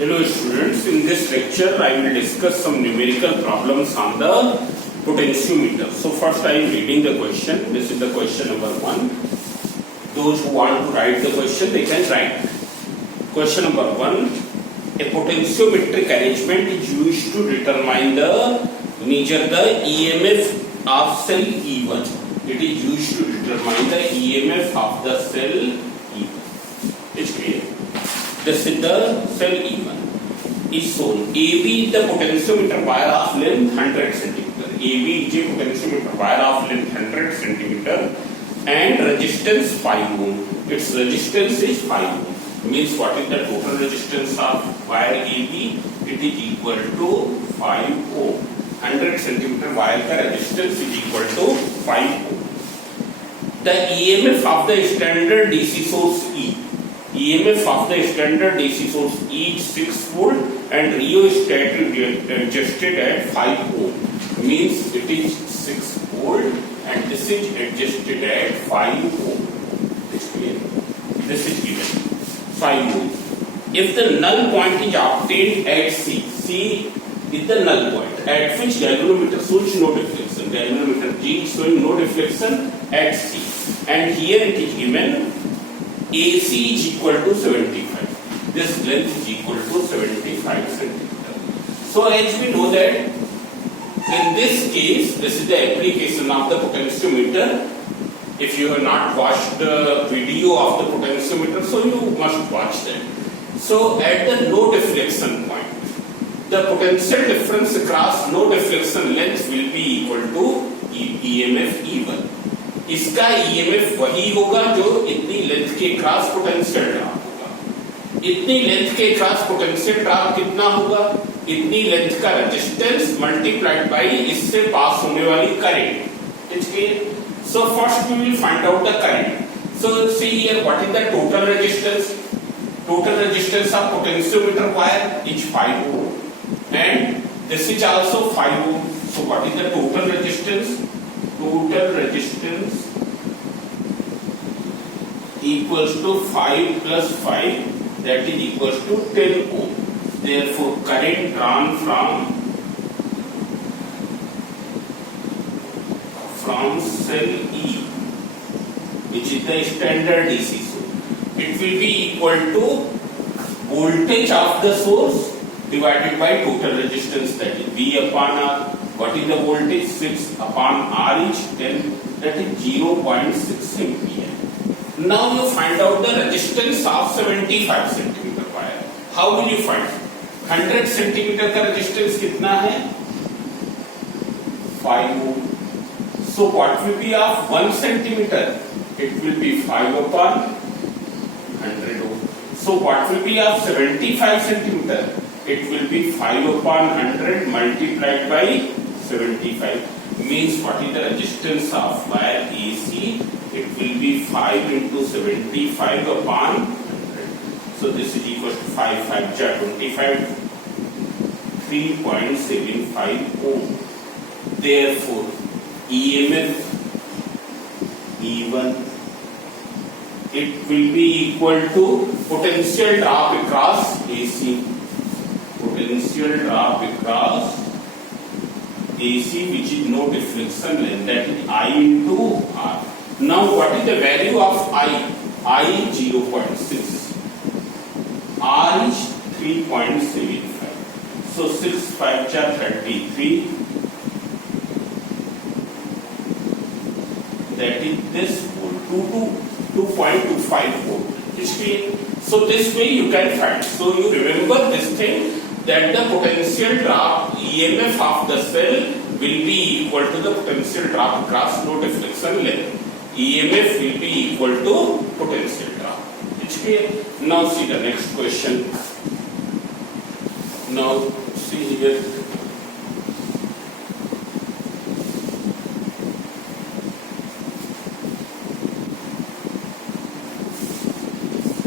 Hello students, in this lecture I will discuss some numerical problems on the potentiometer. So first I am reading the question. This is the question number 1. Those who want to write the question, they can write. Question number 1. A potentiometric arrangement is used to determine measure the EMF of cell E1. It is used to determine the EMF of the cell E1. It's clear. This is the cell E1 is shown. AB is the potentiometer wire of length 100 cm. AB is a potentiometer wire of length 100 cm and resistance 5 ohm. Its resistance is 5 ohm. Means what is the total resistance of wire AB? It is equal to 5 ohm. 100 cm wire का resistance is equal to 5 ohm. The EMF of the standard DC source E. EMF of the standard DC source is 6 volt and rheostat adjusted at 5 ohm. Means it is 6 volt and this is adjusted at 5 ohm. This is given 5 ohm. If the null point is obtained at C, C is the null point at which galvanometer shows no deflection. Galvanometer G is showing no deflection at C, and here it is given AC is equal to 75. This length is equal to 75 cm. So as we know that in this case, this is the application of the potentiometer. If you have not watched the video of the potentiometer, so you must watch that. So at the no deflection point, the potential difference across no deflection length will be equal to EMF E1. इसका EMF वही होगा जो इतनी length के cross potential drop होगा. इतनी length के cross potential drop कितना होगा? इतनी लेंथ का रेजिस्टेंस मल्टीप्लाइड बाय इससे पास होने वाली करंट. इसके so first we will find out the current. So see here, what is the total resistance? Total resistance of potentiometer wire is 5 ohm and this is also 5 ohm. So what is the total resistance? Total resistance equals to 5 plus 5, that is equals to 10 ohm. Therefore current drawn from cell E, which is the standard DC source, it will be equal to voltage of the source divided by total resistance, that is V upon R. What is the voltage? 6 upon R is 10, that is 0.6 ampere. Now you find out the resistance of 75 cm wire. How will you find? 100 cm का resistance कितना है? 5 ohm. So what will be of 1 cm? It will be 5 upon 100 ohm. So what will be of 75 cm? It will be 5 upon 100 multiplied by 75. Means what is the resistance of wire AC? It will be 5 into 75 upon 100. So this is equal to 5 5 ja 25, 3.75 ohm. Therefore EMF E1, it will be equal to potential drop across AC. Potential drop across AC, which is no deflection length, that is I into R. Now what is the value of I? I is 0.6. R is 3.75. So 6 5 ja 33. That is this volt, 2.25 volt. So this way you can find. So you remember this thing, that the potential drop EMF of the cell will be equal to the potential drop across no deflection length. EMF will be equal to potential drop. It's clear? Now see the next question. Now see here.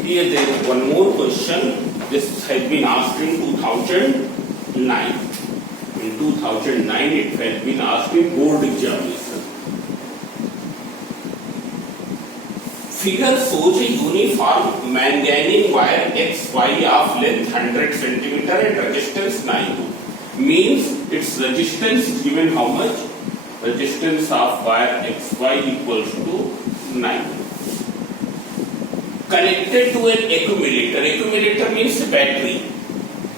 Here there is one more question. This has been asked in 2009. In 2009 it has been asked in board examination. Figure shows a uniform manganese wire XY of length 100 cm and resistance 9 ohm. Means its resistance is given how much? Resistance of wire XY equals to 9 ohm. Connected to an accumulator. Accumulator means battery.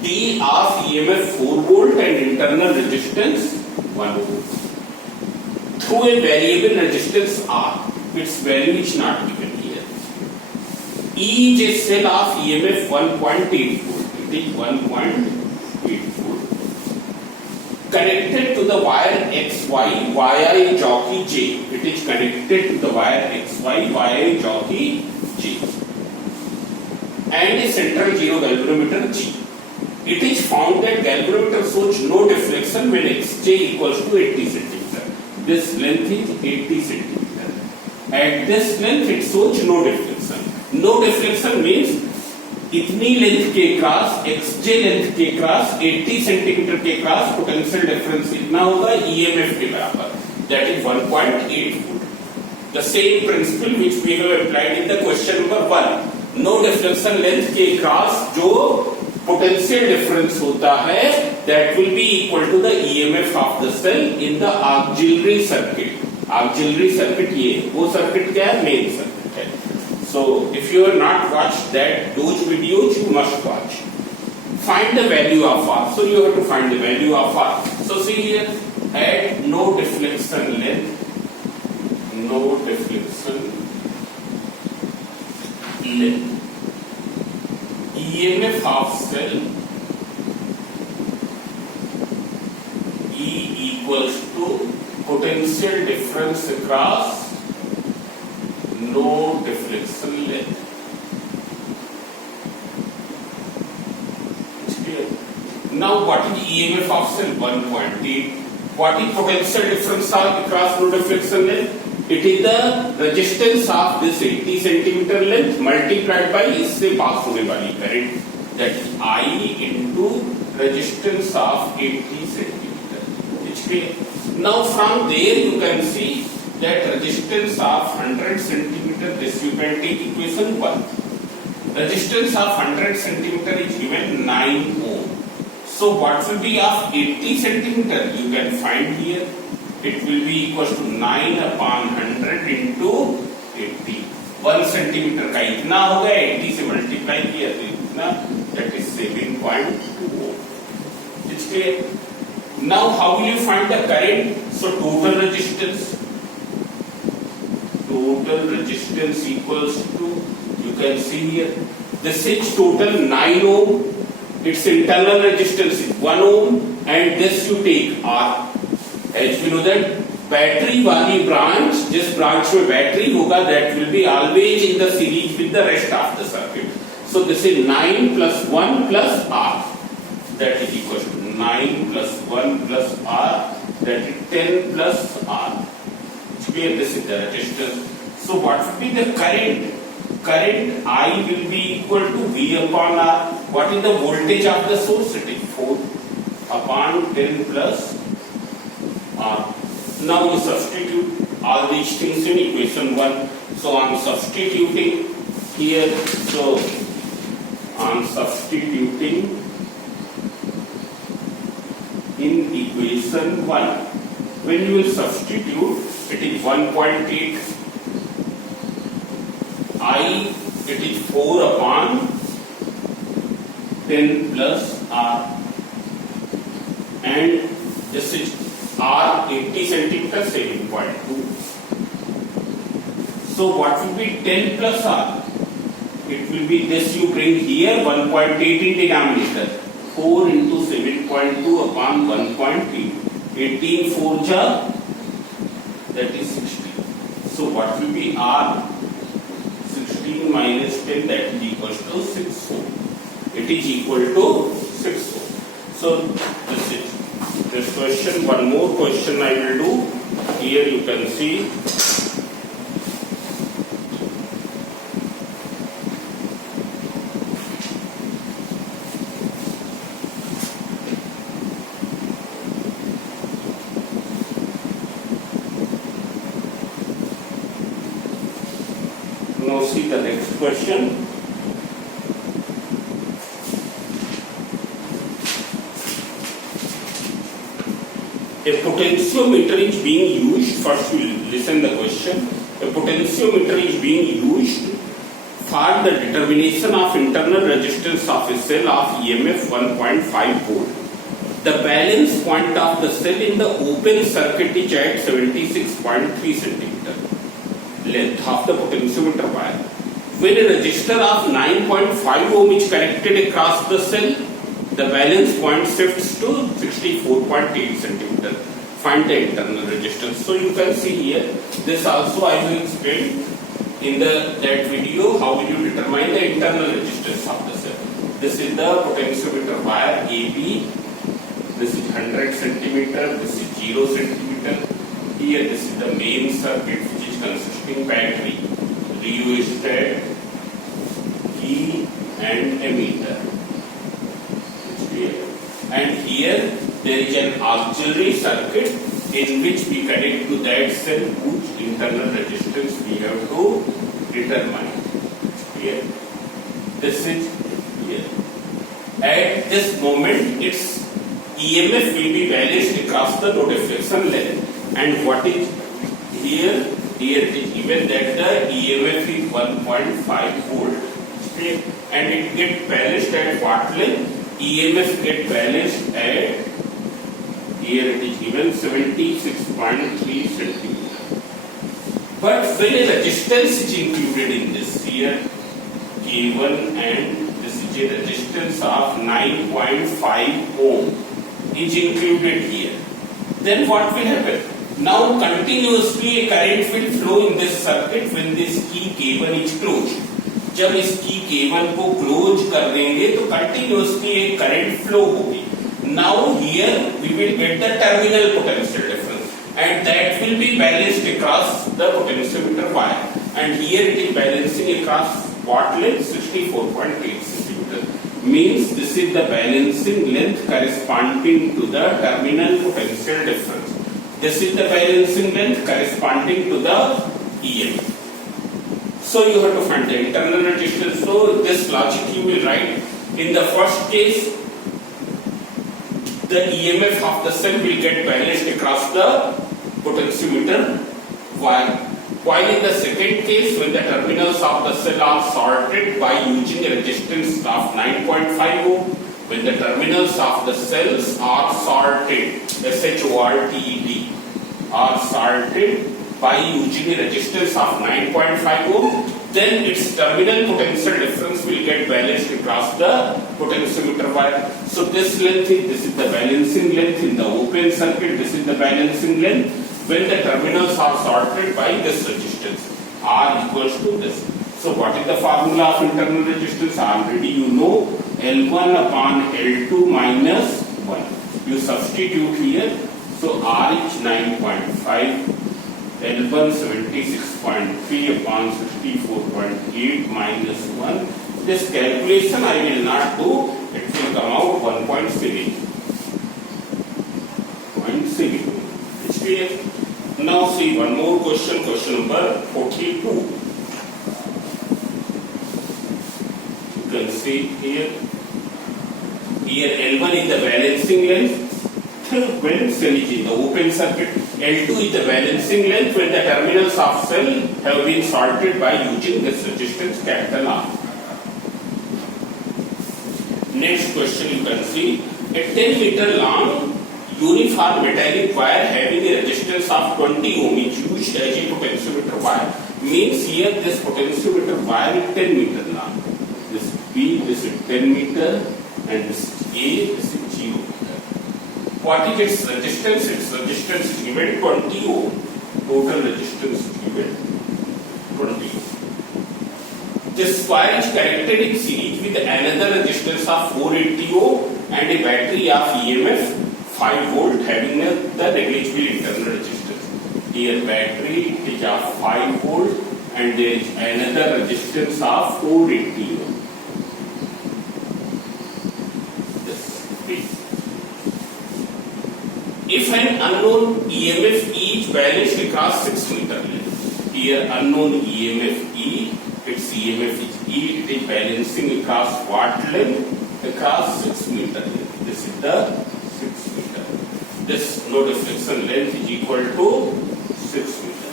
D of EMF 4 volt and internal resistance 1 ohm. Through a variable resistance R. Its value is not given here. E is a cell of EMF 1.8 volt. It is 1.8 volt. Connected to the wire XY, YI jockey J. It is connected to the wire XY, YI jockey J. And a central zero galvanometer G. It is found that galvanometer shows no deflection when Xj equals to 80 cm. This length is 80 cm. At this length it shows no deflection. No deflection means इतनी length के cross xj length के cross 80 centimetre के cross potential difference कितना होगा EMF के बराबर, that is 1.8 volt. The same principle which we have applied in the question number 1. No deflection length के cross जो पोटेंशियल डिफरेंस होता है that will be equal to the EMF of the cell in the auxiliary circuit. Auxiliary circuit ये वो circuit क्या है? Main circuit है. So if you have not watched those videos, you must watch. Find the value of R. So you have to find the value of R. So see here, at no deflection length, EMF of cell E equals to potential difference across no deflection length. It's clear. Now what is EMF of cell? 1.8. What is potential difference across no deflection length? It is the resistance of this 80 centimeter length multiplied by इससे पास होने वाली current, that is I into resistance of 80 centimeter. It's clear. Now from there you can see that resistance of 100 centimeter, this you can take equation 1. Resistance of 100 centimeter is given 9 ohm. So what will be of 80 centimeter? You can find here. It will be equals to 9 upon 100 into 80. 1 centimeter का इतना होगा, 80 से multiply किया तो इतना, that is 7.2 ohm. It's clear. Now how will you find the current? So total resistance equals to, you can see here, this is total 9 ohm, its internal resistance is 1 ohm, and this you take R. As we know that battery वाली branch, जिस branch में battery होगा, that will be always in the series with the rest of the circuit. So this is 9 plus 1 plus R, that is equal to 9 plus 1 plus R, that is 10 plus R. It's clear, this is the resistance. So what will be the current? Current I will be equal to V upon R. What is the voltage of the source? It is 4 upon 10 plus R. Now you substitute all these things in equation 1. So I am substituting here. So I am substituting in equation 1. When you will substitute, it is 1.8. I, it is 4 upon 10 plus R, and this is R 80 centimeter 7.2. So what will be 10 plus R? It will be this, you bring here 1.8 in denominator, 4 into 7.2 upon 1.8, 18 4 ja, that is 16. So what will be R? 16 minus 10, that is equals to 6 ohm. It is equal to 6 ohm. So this is this question. One more question I will do. Here you can see Now see the next question. A potentiometer is being used. First, we listen the question. A potentiometer is being used for the determination of internal resistance of a cell of EMF 1.5 volt. The balance point of the cell in the open circuit is at 76.3 centimeter. Length of the potentiometer wire. When a resistor of 9.5 ohm is connected across the cell, the balance point shifts to 64.8 centimeter. Find the internal resistance. So you can see here, this also I will explain in that video how will you determine the internal resistance of the cell. This is the potentiometer wire AB. This is 100 centimeter. This is 0 centimeter. Here this is the main circuit which is consisting battery, rheostat, key and ammeter. And here there is an auxiliary circuit in which we connect to that cell whose internal resistance we have to determine. Here, this is here. At this moment, its EMF will be balanced across the no deflection length. And what is here? Here it is given that the EMF is 1.5 volt. Okay. And it gets balanced at what length? EMF get balanced at, here it is given 76.3 centimeter. But when a resistance is included in this, here K1 and this is a resistance of 9.5 ohm is included here, then what will happen? Now continuously a current will flow in this circuit when this key K1 is closed. जब इस की K1 को close कर देंगे तो continuously एक current flow होगी. Now here we will get the terminal potential difference and that will be balanced across the potentiometer wire and here it is balancing across what length 64.8 centimeter. Means this is the balancing length corresponding to the terminal potential difference. This is the balancing length corresponding to the EMF. So you have to find the internal resistance. So this logic you will write. In the first case, the EMF of the cell will get balanced across the potentiometer wire. While in the second case, when the terminals of the cell are shorted by using a resistance of 9.5 ohm, when the terminals of the cells are shorted, SHORTED, are shorted by using a resistance of 9.5 ohm, then its terminal potential difference will get balanced across the potentiometer wire. So this length is the balancing length in the open circuit. This is the balancing length when the terminals are shorted by this resistance. R equals to this. So what is the formula of internal resistance? Already you know, L1 upon L2 minus 1. You substitute here. So R is 9.5. L1 76.3 upon 64.8 minus 1. This calculation I will not do. It will come out 1.7. It's clear. Now see one more question. Question number 42. You can see here. Here L1 is the balancing length. When cell is in the open circuit, L2 is the balancing length when the terminals of cell have been shorted by using this resistance capital R. Next question you can see, a 10 meter long uniform metallic wire having a resistance of 20 ohm is used as a potentiometer wire. Means here this potentiometer wire is 10 meter long. This B, this is 10 meter and this is A, this is 0 meter. What is its resistance? Its resistance is given 20 ohm. Total resistance is given 20 ohm. This wire is connected in series with another resistance of 480 ohm and a battery of EMF 5 volt having the negligible internal resistance. Here battery is of 5 volt and there is another resistance of 480 ohm. If an unknown EMF is balanced across 6 meter length, here unknown EMF E its EMF is E, it is balancing across what length? Across 6 meter length. This is the 6 meter. This no deflection length is equal to 6 meter.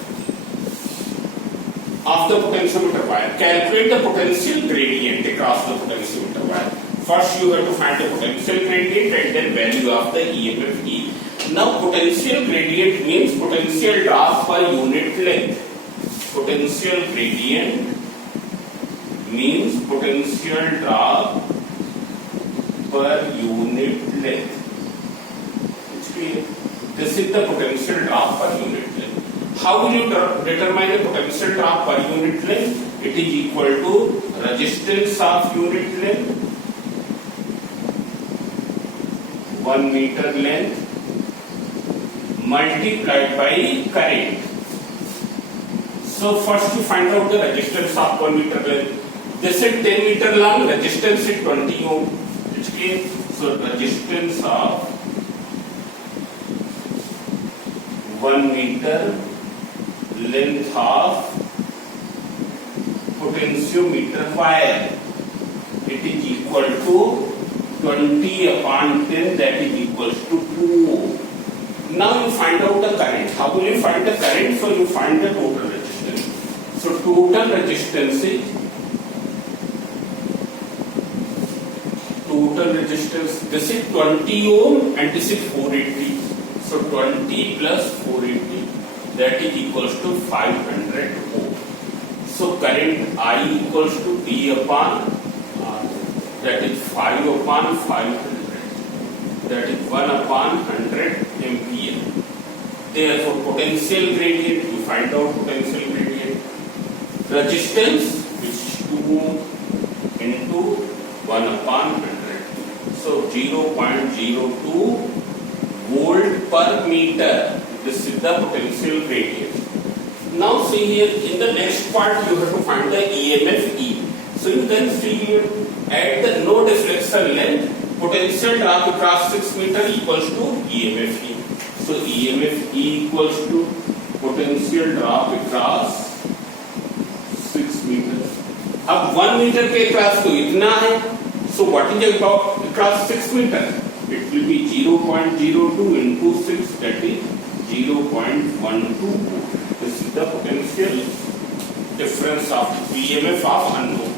Of the potentiometer wire, calculate the potential gradient across the potentiometer wire. First you have to find the potential gradient and then value of the EMF E. Now potential gradient means potential drop per unit length. Potential gradient means potential drop per unit length. It's clear. This is the potential drop per unit length. How will you determine the potential drop per unit length? It is equal to resistance of unit length, 1 meter length, multiplied by current. So first you find out the resistance of 1 meter length. This is 10 meter long, resistance is 20 ohm. It's clear. So resistance of 1 meter length of potentiometer wire, it is equal to 20 upon 10, that is equals to 2 ohm. Now you find out the current. How will you find the current? So you find the total resistance. So total resistance is this is 20 ohm and this is 480. So 20 plus 480, that is equals to 500 ohm. So current I equals to P upon R, that is 5 upon 500, that is 1 upon 100 ampere. Therefore potential gradient, you find out potential gradient. Resistance which is 2 ohm into 1 upon 100. So 0.02 volt per meter. This is the potential gradient. Now see here, in the next part you have to find the EMF E. So you can see here, at the no deflection length, potential drop across 6 meter equals to EMF E. So EMF E equals to potential drop across 6 meters. अब 1 meter के across तो इतना है. So what is about across 6 meter? It will be 0.02 into 6, that is 0.12. This is the potential difference of EMF of unknown.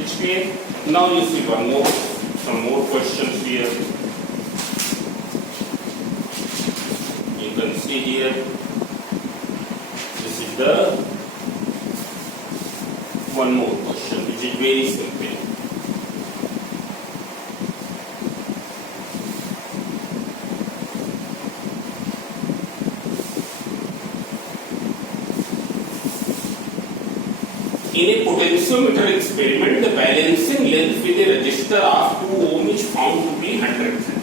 It's clear. Now you see some more questions here. You can see here. This is the one more question, which is very simple. In a potentiometer experiment, the balancing length with a resistor of 2 ohm is found to be 100 cm.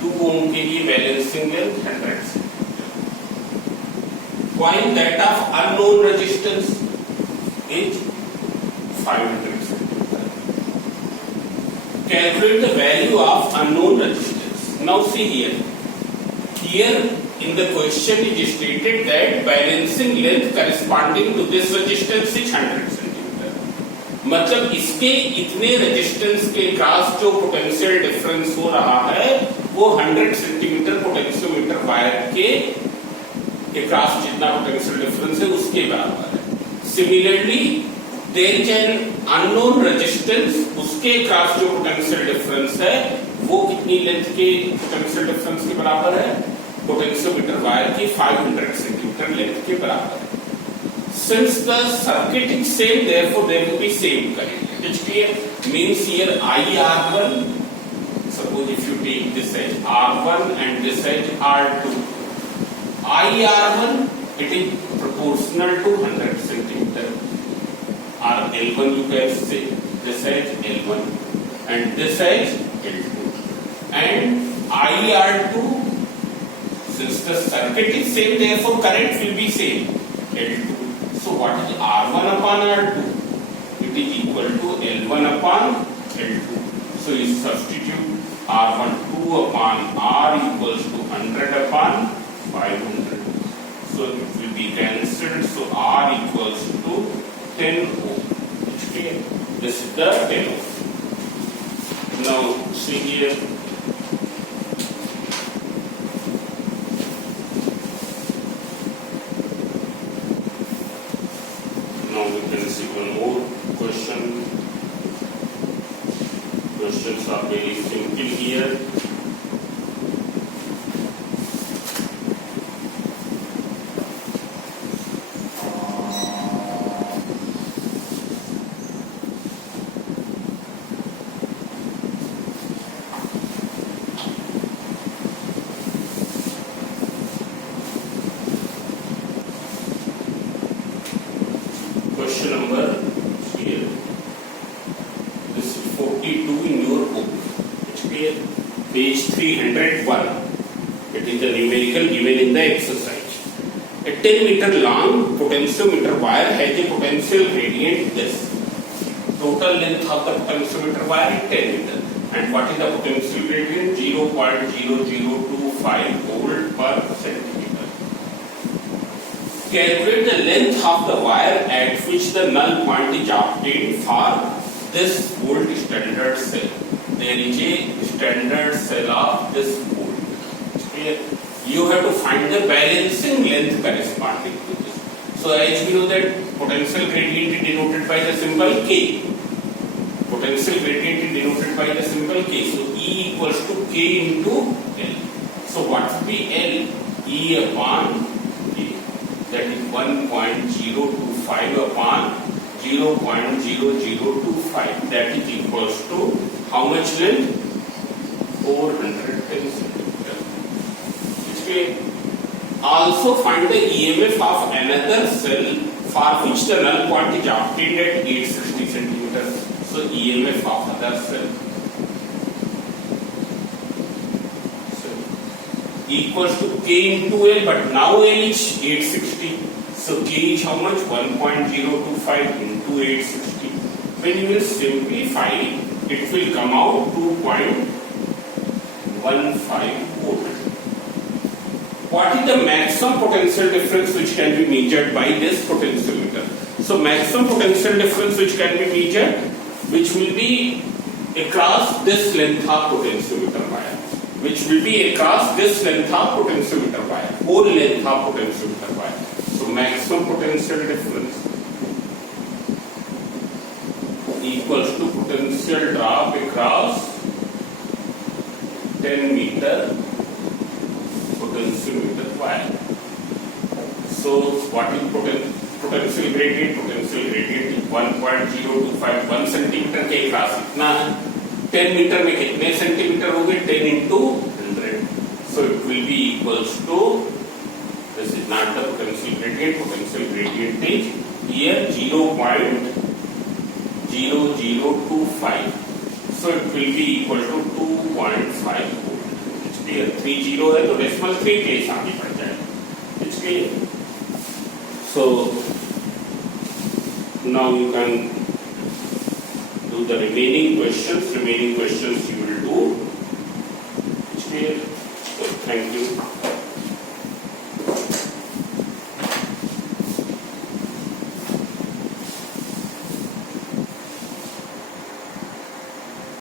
2 ohm के लिए balancing length 100 cm. While that of unknown resistance is 500 cm. Calculate the value of unknown resistance. Now see here. Here in the question it is stated that balancing length corresponding to this resistance is 100 cm. मतलब इसके इतने resistance के cross जो potential difference हो रहा है वो 100 centimetre potentiometer wire के क्रॉस जितना पोटेंशियल डिफरेंस है उसके बराबर है. Similarly there is an unknown resistance, उसके क्रॉस जो पोटेंशियल डिफरेंस है वो कितनी लेंथ के पोटेंशियल डिफरेंस के बराबर है? पोटेंशियोमीटर वायर की 500 सेंटीमीटर लेंथ के बराबर है. Since the circuit is same, therefore there will be same current. It's clear. Means here IR1. Suppose if you take this edge R1 and this edge R2. IR1 it is proportional to 100 centimeter. L1 you can say this edge L1 and this edge L2. And IR2. Since the circuit is same, therefore current will be same, L2. So what is R1 upon R2? It is equal to L1 upon L2. So you substitute R1 2 upon R equals to 100 upon 500. So it will be cancelled. So R equals to 10 ohm. It's clear. This is the 10 ohm. Now see here. Now we can see one more question. Questions are very simple here. Question number here. This is 42 in your book. It's clear. Page 301. It is the numerical given in the exercise. A 10 meter long potentiometer wire has a potential gradient this. Total length of the potentiometer wire is 10 meter. And what is the potential gradient? 0.0025 volt per centimeter. Calculate the length of the wire at which the null point is obtained for this volt standard cell. There is a standard cell of this volt. Clear? You have to find the balancing length corresponding to this. So as we know that potential gradient is denoted by the symbol K. Potential gradient is denoted by the symbol K. So E equals to K into L. So what will be L? E upon K. That is 1.025 upon 0.0025. That is equals to how much length? 410 centimeter. Okay. Also find the EMF of another cell for which the null point is obtained at 860 centimeter. So EMF of other cell equals to K into L, but now L is 860. So K is how much? 1.025 into 860. When you will simplify, it will come out 2.15 volt. What is the maximum potential difference which can be measured by this potentiometer? So maximum potential difference which can be measured, which will be across this length of potentiometer wire. Which will be across this length of potentiometer wire, whole length of potentiometer wire. So maximum potential difference equals to potential drop across 10 meter potentiometer wire. So what is potential gradient? Potential gradient is 1.025 1 centimeter के across इतना 10 metre में कितने centimetre हो गए? 10 into 100. So it will be equals to, this is not the potential gradient. Potential gradient is here 0.0025. So it will be equal to 2.5 volt. It's clear. 30 है तो decimal 3 place आगे बढ़ जाए. It's clear. So now you can do the remaining questions. Remaining questions you will do. It's clear. So thank you.